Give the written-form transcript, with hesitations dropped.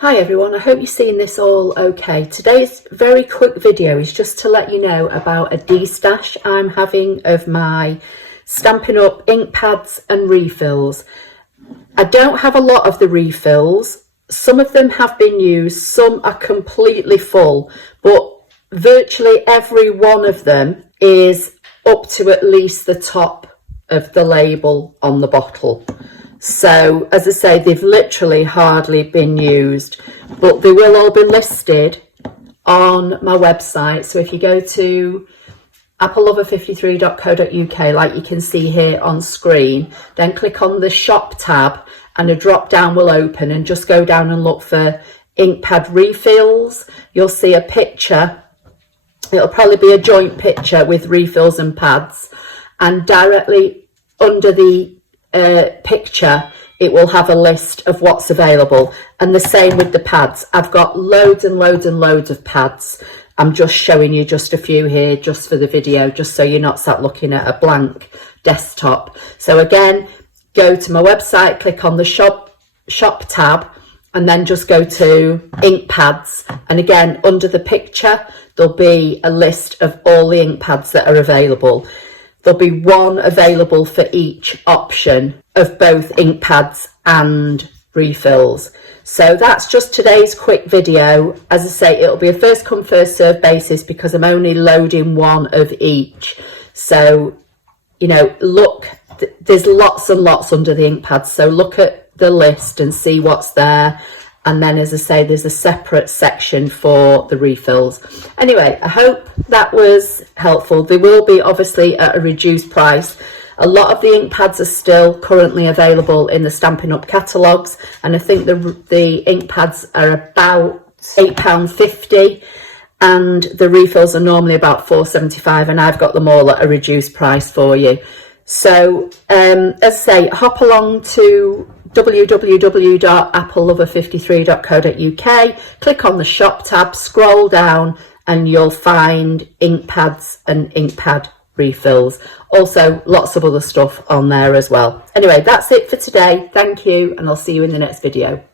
Hi everyone, I hope you're seeing this all okay. Today's very quick video is just to let you know about a destash I'm having of my Stampin' Up! Ink pads and refills. I don't have a lot of the refills. Some of them have been used, some are completely full, but virtually every one of them is up to at least the top of the label on the bottle. So, as I say, they've literally hardly been used, but they will all be listed on my website. So if you go to applelover53.co.uk, like you can see here on screen, then click on the shop tab and a drop down will open, and just go down and look for ink pad refills. You'll see a picture. It'll probably be a joint picture with refills and pads, and directly under the picture it will have a list of what's available, and the same with the pads. I've got loads and loads and loads of pads. I'm just showing you just a few here just for the video, just so you're not sat looking at a blank desktop. So again, go to my website, click on the shop tab, and then just go to ink pads, and again under the picture there'll be a list of all the ink pads that are available. There'll be one available for each option of both ink pads and refills. So that's just today's quick video. As I say, it'll be a first come first serve basis because I'm only loading one of each. So, you know, look, there's lots and lots under the ink pads. So look at the list and see what's there. And then, as I say, there's a separate section for the refills. Anyway, I hope that was helpful. They will be obviously at a reduced price. A lot of the ink pads are still currently available in the Stampin' Up! Catalogues, and I think the ink pads are about £8.50, and the refills are normally about £4.75, and I've got them all at a reduced price for you. So, as I say, hop along to www.applelover53.co.uk, click on the shop tab, scroll down, and you'll find ink pads and ink pad refills. Also, lots of other stuff on there as well. Anyway, that's it for today. Thank you, and I'll see you in the next video.